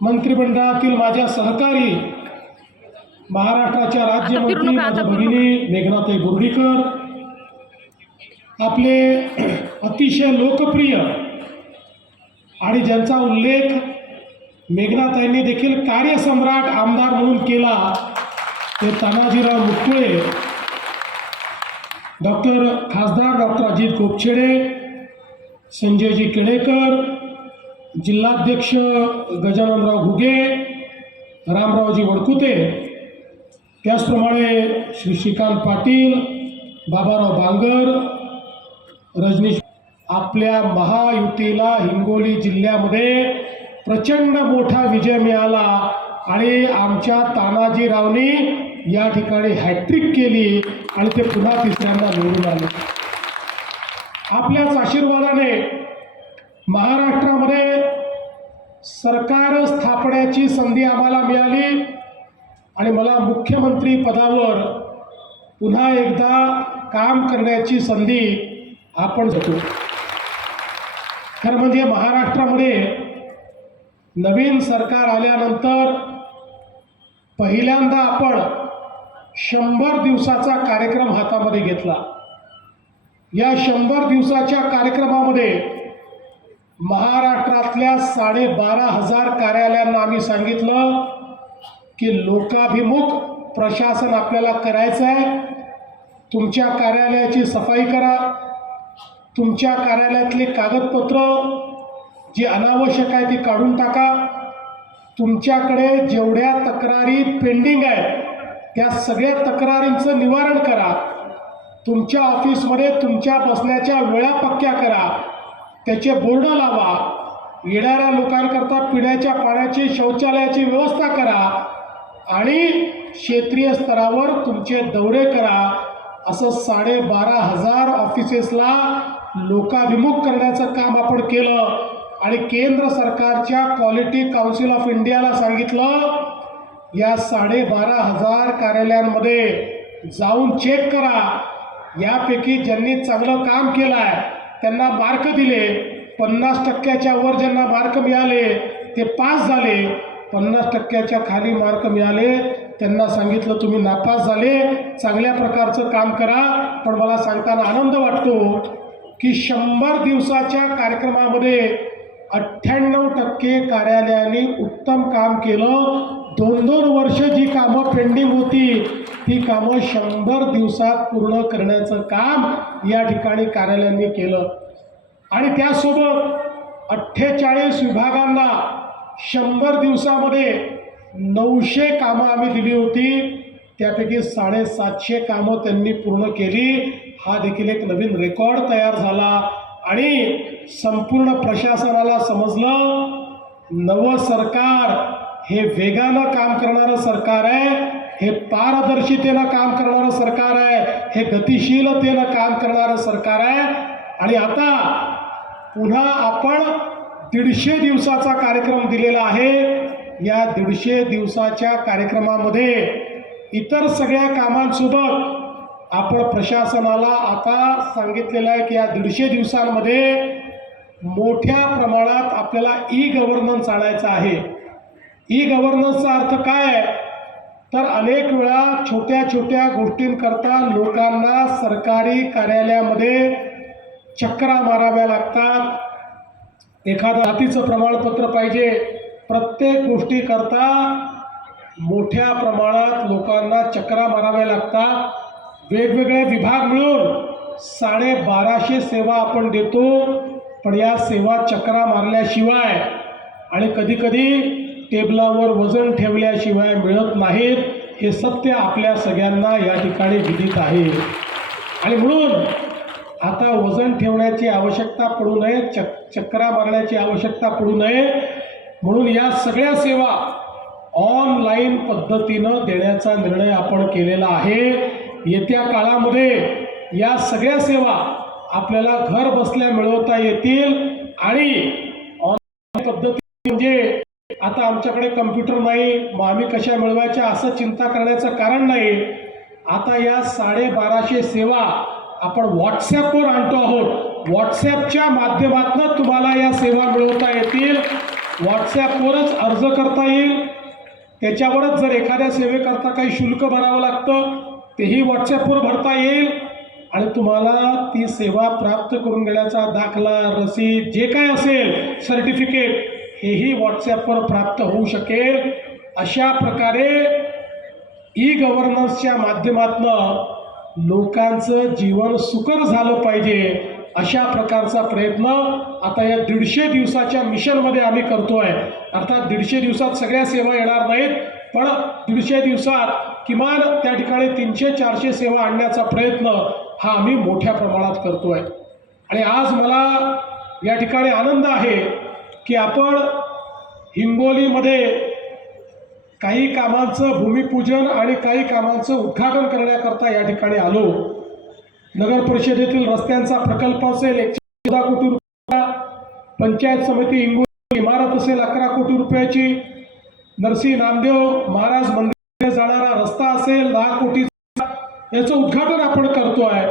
मंत्रिमंडळातील माझ्या सहकारी महाराष्ट्राच्या राज्यमंत्री माझ्या भगिनी मेघनाताई बोर्डीकर आपले अतिशय लोकप्रिय आणि ज्यांचा उल्लेख मेघनाताईंनी देखील कार्यसम्राट आमदार म्हणून केला ते तानाजीराव मुटकुळे डॉक्टर खासदार डॉक्टर अजित गोपछेडे संजयजी केळेकर जिल्हाध्यक्ष गजाननराव घुगे रामरावजी वडकुते त्याचप्रमाणे श्री श्रीकांत पाटील बाबाराव बांगर रजनीश आपल्या महायुतीला हिंगोली जिल्ह्यामध्ये प्रचंड मोठा विजय मिळाला आणि आमच्या तानाजीरावनी या ठिकाणी हॅट्रिक केली आणि ते पुन्हा तिसऱ्यांदा निवडून आले. आपल्याच आशीर्वादाने महाराष्ट्रामध्ये सरकार स्थापण्याची संधी आम्हाला मिळाली आणि मला मुख्यमंत्री पदावर पुन्हा एकदा काम करण्याची संधी आपण घेतो खरं म्हणजे महाराष्ट्रामध्ये नवीन सरकार आल्यानंतर पहिल्यांदा आपण शंभर दिवसाचा कार्यक्रम हातामध्ये घेतला. या शंभर दिवसाच्या कार्यक्रमामध्ये महाराष्ट्रातल्या साडेबारा हजार कार्यालयांना आम्ही सांगितलं की लोकाभिमुख प्रशासन आपल्याला करायचं आहे तुमच्या कार्यालयाची सफाई करा. तुमच्या कार्यालयातली कागदपत्र जी अनावश्यक आहे ती काढून टाका. तुमच्याकडे जेवढ्या तक्रारी पेंडिंग आहेत त्या सगळ्या तक्रारींचं निवारण करा. तुमच्या ऑफिसमध्ये तुमच्या बसण्याच्या वेळा पक्क्या करा. त्याचे बोर्ड लावा. येणाऱ्या लोकांकरता पिण्याच्या पाण्याची शौचालयाची व्यवस्था करा आणि क्षेत्रीय स्तरावर तुमचे दौरे करा. असं साडेबारा हजार ऑफिसेसला लोकाभिमुख करण्याचं काम आपण केलं आणि केंद्र सरकारच्या क्वालिटी काउन्सिल ऑफ इंडियाला सांगितलं. या साडेबारा हजार कार्यालयांमध्ये जाऊन चेक करा. यापैकी ज्यांनी चांगलं काम केलं आहे त्यांना मार्क दिले. पन्नास टक्क्याच्या वर ज्यांना मार्क मिळाले ते पास झाले. पन्नास टक्क्याच्या खाली मार्क मिळाले. त्यांना सांगितलं तुम्ही नापास झाले. चांगल्या प्रकारचं काम करा. पण मला सांगताना आनंद वाटतो की शंभर दिवसाच्या कार्यक्रमामध्ये अठ्ठ्याण्णव टक्के कार्यालयाने उत्तम काम केलं. दोन दोन वर्ष जी कामं पेंडिंग होती ती कामं शंभर दिवसात पूर्ण करण्याचं काम या ठिकाणी कार्यालयांनी केलं. आणि त्यासोबत अठ्ठेचाळीस विभागांना शंभर दिवसामध्ये नऊशे कामं आम्ही दिली होती. त्यापैकी साडेसातशे कामं त्यांनी पूर्ण केली. हा देखील एक नवीन रेकॉर्ड तयार झाला. आणि संपूर्ण प्रशासनाला समजलं नवं सरकार हे वेगानं काम करणारं सरकार आहे हे पारदर्शितेनं काम करणारं सरकार आहे हे गतिशीलतेनं काम करणारं सरकार आहे. आणि आता पुन्हा आपण दीडशे दिवसाचा कार्यक्रम दिलेला आहे. या दीडशे दिवसाच्या कार्यक्रमामध्ये इतर सगळ्या कामांसोबत आपण प्रशासनाला आता सांगितलेलं आहे की या दीडशे दिवसांमध्ये मोठ्या प्रमाणात आपल्याला ई गव्हर्नन्स आणायचं आहे. ई गव्हर्नन्सचा अर्थ काय तर अनेक वेळा छोट्या छोट्या गोष्टींकरता लोकांना सरकारी कार्यालयामध्ये चक्रा माराव्या लागतात. एखादं जातीचं प्रमाणपत्र पाहिजे. प्रत्येक गोष्टीकरता मोठ्या प्रमाणात लोकांना चक्रा माराव्या लागतात. वेगवेगळे विभाग मिळून साडेबाराशे सेवा आपण देतो. पण या सेवा चक्रा मारल्याशिवाय आणि कधीकधी टेबलावर वजन ठेवल्याशिवाय मिळत नाहीत हे सत्य आपल्या सगळ्यांना या ठिकाणी विदित आहे. आणि म्हणून आता वजन ठेवण्याची आवश्यकता पडू नये चक चक्रा मारण्याची आवश्यकता पडू नये. म्हणून या सगळ्या सेवा ऑनलाईन पद्धतीनं देण्याचा निर्णय आपण केलेला आहे. येत्या काळामध्ये या सगळ्या सेवा आपल्याला घर बसल्या मिळवता येतील आणि ऑनलाईन पद्धती म्हणजे आता आमच्याकडे कम्प्युटर नाही मग आम्ही कशा मिळवायच्या असं चिंता करण्याचं कारण नाही. आता या साडेबाराशे सेवा आपण व्हॉट्सॲपवर आणतो आहोत. व्हॉट्सॲपच्या माध्यमातून तुम्हाला या सेवा मिळवता येतील. व्हॉट्सॲपवरच अर्ज करता येईल. त्याच्यावरच जर एखाद्या सेवेकरता काही शुल्क भरावं लागतं तेही व्हॉट्सॲपवर भरता येईल. आणि तुम्हाला ती सेवा प्राप्त करून घेण्याचा दाखला रसीद जे काय असेल सर्टिफिकेट हेही व्हॉट्सॲपवर प्राप्त होऊ शकेल. अशा प्रकारे ई गव्हर्नन्सच्या माध्यमातून लोकांचं जीवन सुकर झालं पाहिजे अशा प्रकारचा प्रयत्न आता या दीडशे दिवसाच्या मिशनमध्ये आम्ही करतो आहे अर्थात दीडशे दिवसात सगळ्या सेवा येणार नाहीत. पण दीडशे दिवसात किमान त्या ठिकाणी तीनशे चारशे सेवा आणण्याचा प्रयत्न हा आम्ही मोठ्या प्रमाणात करतोय. आणि आज मला या ठिकाणी आनंद आहे की आपण हिंगोलीमध्ये काही कामांचं भूमिपूजन आणि काही कामांचं उद्घाटन करण्याकरता या ठिकाणी आलो. नगर परिषदेतील रस्त्यांचा प्रकल्प असेल एकशे चौदा कोटी रुपया पंचायत समिती हिंगोली इमारत असेल अकरा कोटी रुपयाची. नरसी नामदेव महाराज मंदिर जाणारा रस्ता असेल दहा कोटीचा याचं उद्घाटन आपण करतो आहे